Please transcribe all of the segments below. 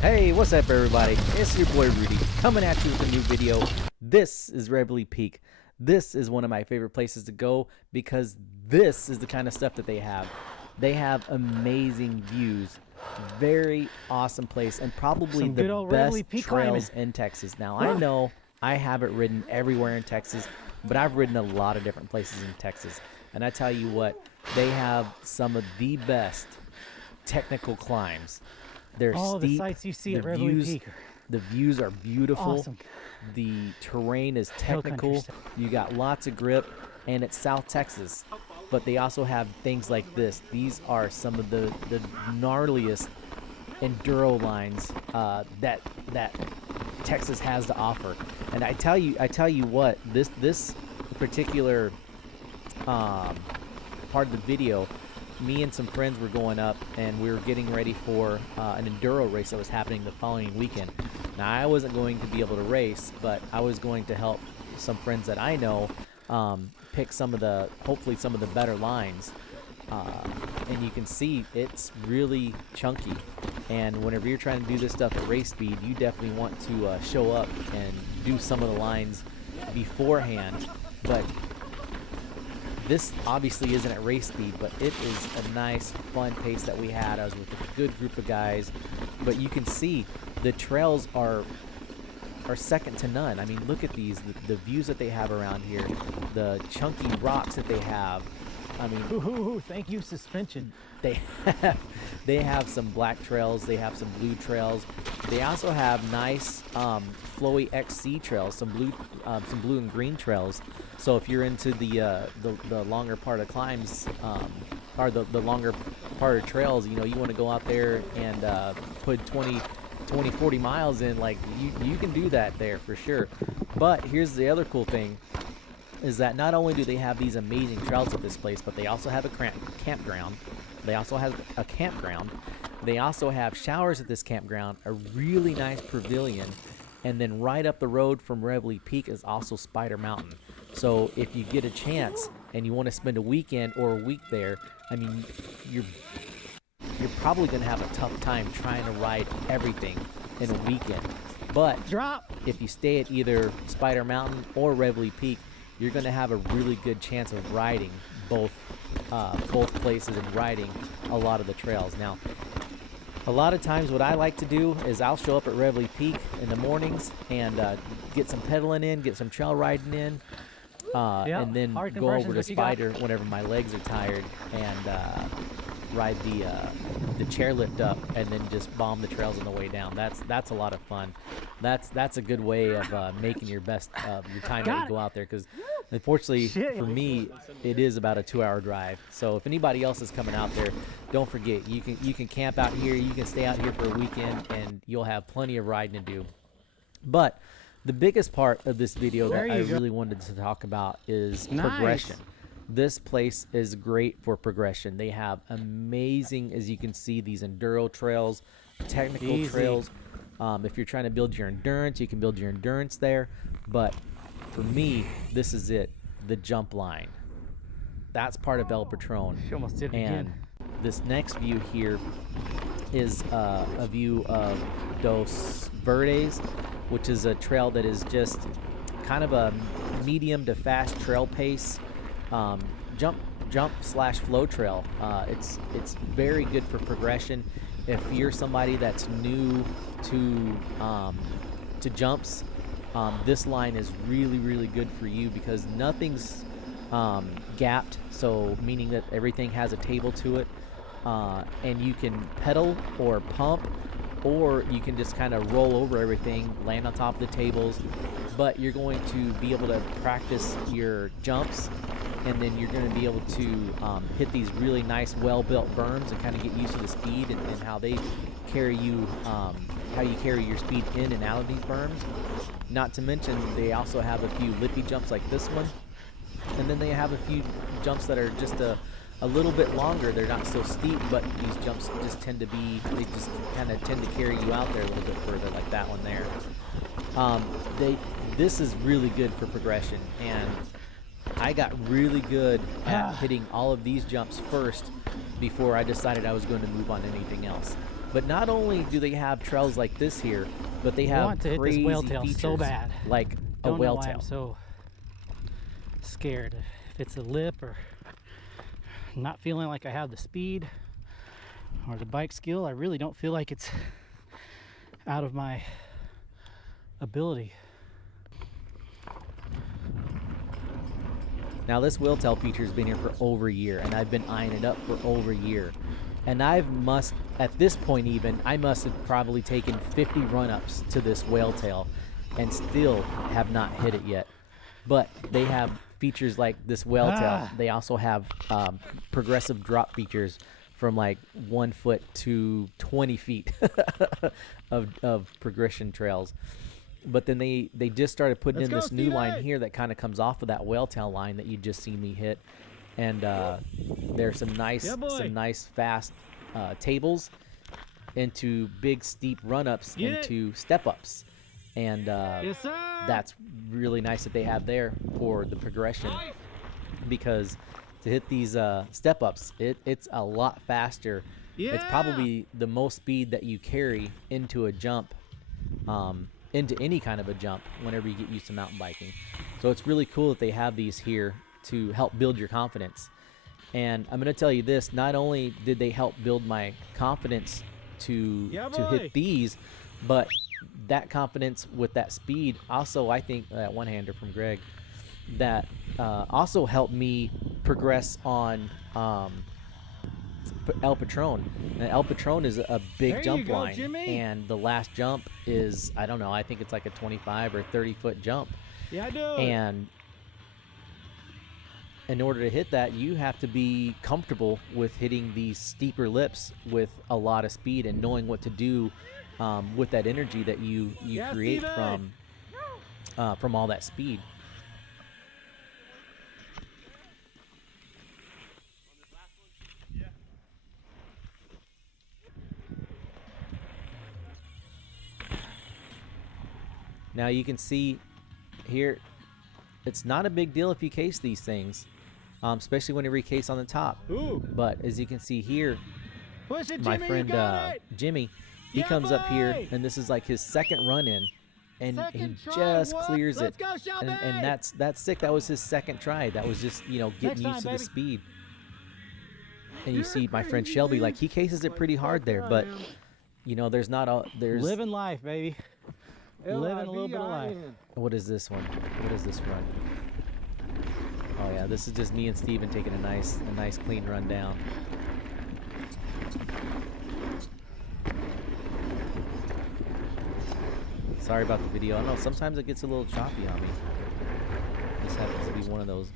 Hey, what's up everybody? It's your boy Rudy coming at you with a new video. This is Reveille Peak. This is one of my favorite places to go because this is the kind of stuff that they have. They have amazing views. Very awesome place and probably the best trails in Texas. Now I know I haven't ridden everywhere in Texas, but I've ridden a lot of different places in Texas. And I tell you what, they have some of the best technical climbs. They're steep. The sights you see at Reveille Peak. The views are beautiful. Awesome. The terrain is technical. You got lots of grip, and it's South Texas. But they also have things like this. These are some of the gnarliest enduro lines that Texas has to offer. And I tell you what, this particular part of the video, me and some friends were going up and we were getting ready for an enduro race that was happening the following weekend. Now I wasn't going to be able to race, but I was going to help some friends that I know pick hopefully some of the better lines. And you can see it's really chunky. And whenever you're trying to do this stuff at race speed, you definitely want to show up and do some of the lines beforehand. But this obviously isn't at race speed, but it is a nice, fun pace that we had. I was with a good group of guys, but you can see the trails are second to none. I mean, look at these, the views that they have around here, the chunky rocks that they have. I mean, ooh, thank you, suspension. They have some black trails, they have some blue trails. They also have nice flowy XC trails, some blue and green trails. So if you're into the longer part of climbs, or the longer part of trails, you know, you want to go out there and put 20, 40 miles in, like you can do that there for sure. But here's the other cool thing, is that not only do they have these amazing trails at this place, but they also have a campground. They also have a campground. They also have showers at this campground, a really nice pavilion, and then right up the road from Reveille Peak is also Spider Mountain. So if you get a chance and you want to spend a weekend or a week there, I mean, you're probably going to have a tough time trying to ride everything in a weekend. But if you stay at either Spider Mountain or Reveille Peak, you're going to have a really good chance of riding both places and riding a lot of the trails. Now, a lot of times what I like to do is I'll show up at Reveille Peak in the mornings and get some pedaling in, get some trail riding in, and then go over to Spider whenever my legs are tired and ride the chairlift up and then just bomb the trails on the way down. That's a lot of fun. That's a good way of making your best your time that you go out there, because unfortunately for me it is about a 2-hour drive. So if anybody else is coming out there, don't forget you can camp out here, you can stay out here for a weekend, and you'll have plenty of riding to do. But the biggest part of this video that I really wanted to talk about is progression. This place is great for progression. They have amazing, as you can see, these enduro trails, technical trails. If you're trying to build your endurance, you can build your endurance there. But for me, this is it, the jump line. That's part of El Patron. She almost did it and again. This next view here is a view of dosverde, which is a trail that is just kind of a medium to fast trail pace. Jump/flow trail. It's very good for progression. If you're somebody that's new to jumps, this line is really good for you because nothing's gapped, so meaning that everything has a table to it, and you can pedal or pump, or you can just kind of roll over everything, land on top of the tables. But you're going to be able to practice your jumps, and then you're going to be able to hit these really nice, well-built berms and kind of get used to the speed and how they carry you, how you carry your speed in and out of these berms. Not to mention, they also have a few lippy jumps like this one, and then they have a few jumps that are just a little bit longer. They're not so steep, but these jumps just tend to be, they just kind of tend to carry you out there a little bit further, like that one there. This is really good for progression, and I got really good at hitting all of these jumps first before I decided I was going to move on to anything else. But not only do they have trails like this here, but they I have want to hit this crazy whaletail features so bad. like a Don't know why I'm whaletail. so scared. If it's a lip or not feeling like I have the speed or the bike skill, I really don't feel like it's out of my ability. Now this whaletail feature has been here for over a year, and I've been eyeing it up for over a year. And at this point even, I must have probably taken 50 run-ups to this whaletail and still have not hit it yet. But they have features like this whaletail. They also have progressive drop features from like 1 foot to 20 feet of progression trails. But then they just started putting in this new line here that kind of comes off of that whaletail line that you just seen me hit. And there's some nice fast tables into big steep run-ups into step-ups. And that's really nice that they have there for the progression, because to hit these step-ups, it's a lot faster. It's probably the most speed that you carry into a jump, into any kind of a jump whenever you get used to mountain biking. So it's really cool that they have these here to help build your confidence. And I'm going to tell you this, not only did they help build my confidence to hit these, but that confidence with that speed also, I think that one-hander from Greg, that also helped me progress on elpatron. And elpatron is a big jump line, Jimmy. And the last jump is, I don't know, I think it's like a 25 or 30 foot jump. Yeah, I do. And in order to hit that, you have to be comfortable with hitting these steeper lips with a lot of speed and knowing what to do with that energy that you create from all that speed. Now you can see here, it's not a big deal if you case these things, especially when you recase on the top. Ooh. But as you can see here, Push it, my Jimmy, friend Jimmy, he comes up here, and this is like his second run in, and he just clears it. And that's sick. That was his second try. That was just, you know, getting used to the speed. And you see my friend Shelby, like, he cases it pretty hard there, but you know, there's living life, baby. Living a little bit of life. What is this one? What is this run? Oh yeah, this is just me and Steven taking a nice clean run down. Sorry about the video. I know sometimes it gets a little choppy on me. This happens to be one of those.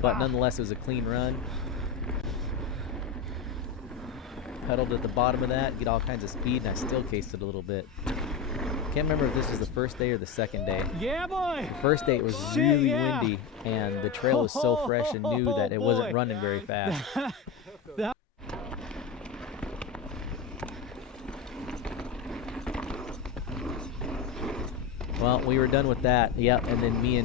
But nonetheless, it was a clean run. Pedaled at the bottom of that, get all kinds of speed, and I still cased it a little bit. Can't remember if this was the first day or the second day. Yeah, boy. The first day it was really windy, and the trail was so fresh and new that it wasn't running very fast. Well, we were done with that. Yep, and then me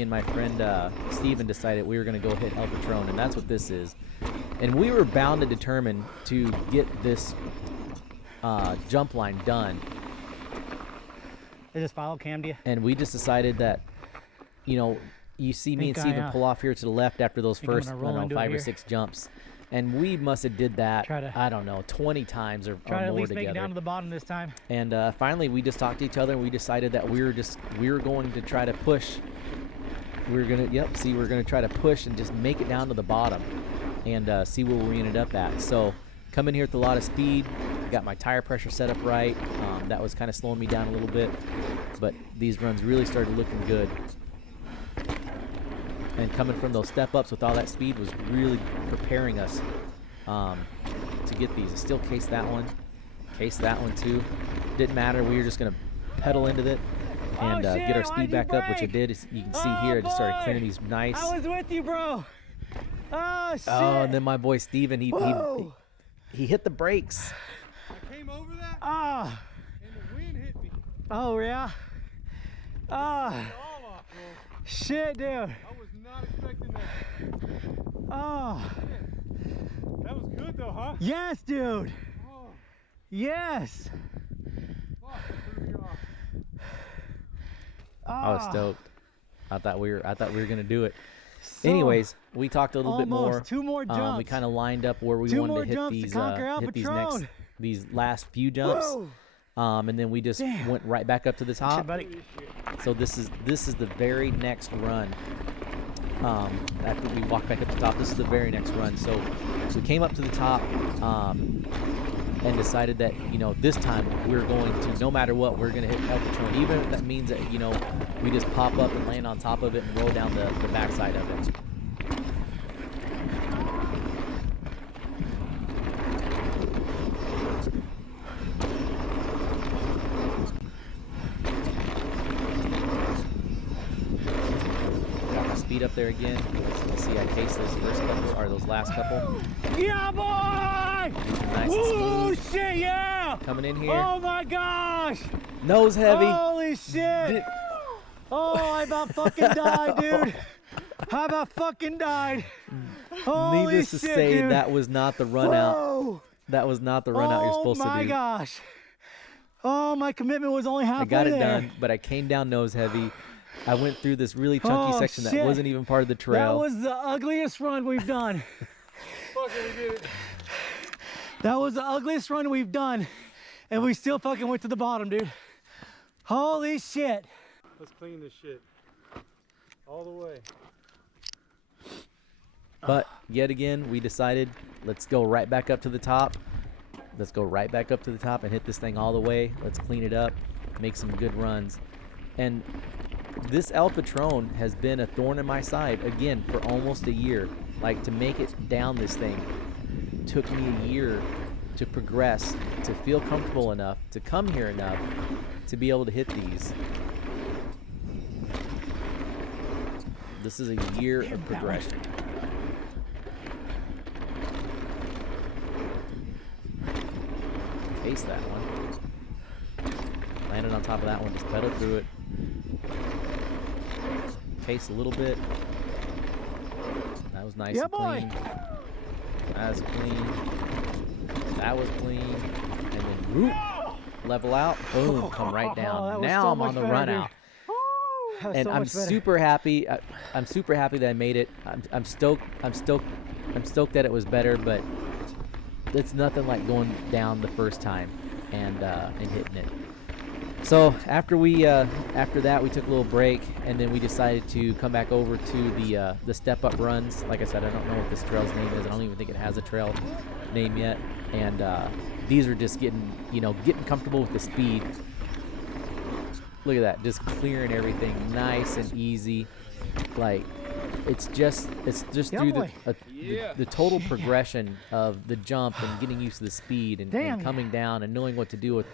and my friend Steven decided we were going to go hit El Patron, and that's what this is. And we were bound and determined to get this jump line done. They just follow cammed you. And we just decided that, you know, you see me and Steven pull off here to the left after those first, I don't know, 5 or 6 jumps. And we must have did that, I don't know, 20 times or try to more at least together. make it down to the bottom this time. And finally, we just talked to each other, and we decided that we were going to try to push. We were going to, we're going to try to push and just make it down to the bottom and see where we ended up at. So coming here with a lot of speed, got my tire pressure set up right. That was kind of slowing me down a little bit, but these runs really started looking good. And coming from those step-ups with all that speed was really preparing us to get these. I still cased that one too. Didn't matter. We were just going to pedal into it and get our speed back up, which I did. As you can see here, I just started clearing these nice. I was with you, bro. Oh, shit. Oh, and then my boy Steven, he hit the brakes. I came over that, and the wind hit me. Oh, yeah? All off, bro. Shit, dude. I was not expecting that. Oh. Shit. That was good though, huh? Yes, dude. Oh. Yes. Fuck, it threw me off. I was Ah, stoked. I thought we were gonna do it. so Anyways, we talked a little bit more. almost 2 more jumps. We kind of lined up where we 2 wanted more to hit jumps to these conquer hit these last few jumps. Whoa. And then we just Damn. went right back up to the top. Shit, buddy. So this is the very next run. After we walked back up to the top, this is the very next run. So we came up to the top and decided that, you know, this time we're going to, no matter what, we're going to hit elpatron, even if that means that, you know, we just pop up and land on top of it and roll down the backside of it. Speed up there again. As you can see, I cased those first couple, or those last couple. Yeah, boy! These are nice Woo, and smooth. shit, yeah! Coming in here. Oh my gosh! Nose heavy. Holy shit! Oh, I about fucking died, dude. I about fucking died. Holy Needless to shit, say, dude. that was not the run out. Whoa. That was not the run out you're supposed to do. Oh my gosh. Oh, my commitment was only halfway I got it there. done, but I came down nose heavy. I went through this really chunky section shit. that wasn't even part of the trail. That was the ugliest run we've done. Fuck it, we did it. That was the ugliest run we've done. And we still fucking went to the bottom, dude. Holy shit. Let's clean this shit. All the way. But yet again, we decided, let's go right back up to the top. Let's go right back up to the top and hit this thing all the way. Let's clean it up, make some good runs. And this elpatron has been a thorn in my side, again, for almost a year. Like, to make it down this thing took me a year to progress, to feel comfortable enough, to come here enough to be able to hit these. This is a year of progression. Case that one. Landed on top of that one, just pedal through it. Case a little bit. That was nice and clean. That was clean. That was clean. And then whoop, level out, boom, come right down. Now so I'm on the much run better, out. dude. And I'm super happy. I'm super happy that I made it. I'm stoked. I'm stoked that it was better, but it's nothing like going down the first time and hitting it. So after that we took a little break, and then we decided to come back over to the step up runs. Like I said, I don't know what this trail's name is. I don't even think it has a trail name yet. And these are just getting comfortable with the speed. Look at that, just clearing everything nice and easy. Like it's just through the total progression of the jump and getting used to the speed and coming down and knowing what to do with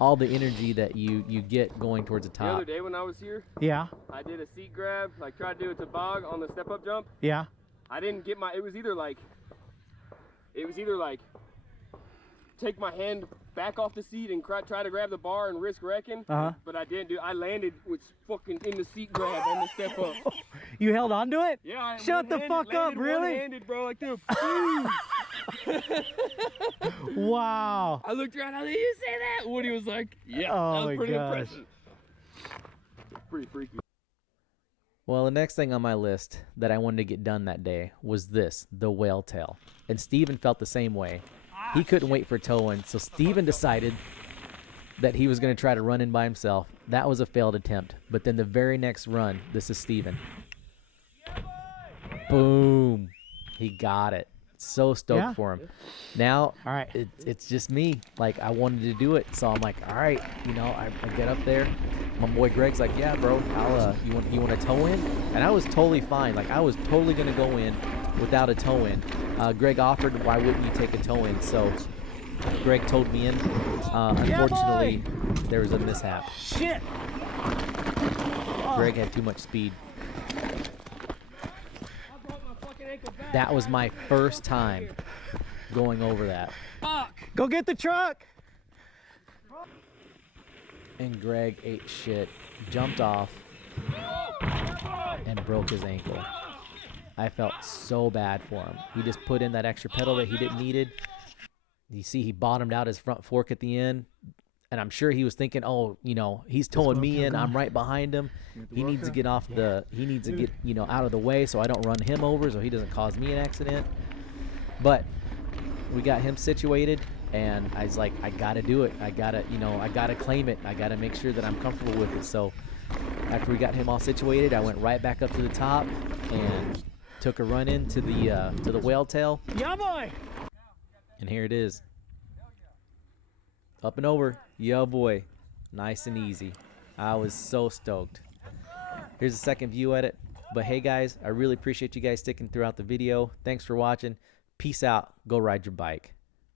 all the energy that you get going towards the top. The other day when I was here, Yeah. I did a seat grab, like tried to do a tobog on the step up jump. Yeah. I didn't get it was either like take my hand back off the seat and try to grab the bar and risk wrecking. But I didn't do. I landed with fucking in the seat grab on the step up. You held on to it? Yeah. I Shut the fuck up, really? One-handed, bro, like this. Wow. I looked around. I was like, "You say that?" Woody was like, "Yeah." Oh that was my pretty gosh. impressive. Pretty freaky. Well, the next thing on my list that I wanted to get done that day was the whaletail. And Steven felt the same way. He couldn't wait for towing, so Steven decided that he was going to try to run in by himself. That was a failed attempt. But then the very next run, this is Steven. Boom. He got it. So stoked for him. Now, All right. it's just me. Like, I wanted to do it, so I'm like, all right, I get up there. My boy Greg's like, yeah, bro, you want to tow in? And I was totally fine. Like, I was totally gonna go in without a tow in. Greg offered, why wouldn't you take a tow in? So Greg towed me in. Unfortunately, there was a mishap. Shit. Greg had too much speed. That was my first time going over that. Go get the truck. And Greg ate shit, jumped off, and broke his ankle. I felt so bad for him. He just put in that extra pedal that he didn't needed. You see he bottomed out his front fork at the end. And I'm sure he was thinking, oh, you know, he's towing me in. I'm right behind him. He needs to get off he needs to get, you know, out of the way so I don't run him over so he doesn't cause me an accident. But we got him situated, and I was like, I got to do it. I got to, you know, I got to claim it. I got to make sure that I'm comfortable with it. So after we got him all situated, I went right back up to the top and took a run into the whaletail. Yeah, boy. And here it is. Up and over. Yo, boy. Nice and easy. I was so stoked. Here's a second view at it. But hey, guys, I really appreciate you guys sticking throughout the video. Thanks for watching. Peace out. Go ride your bike.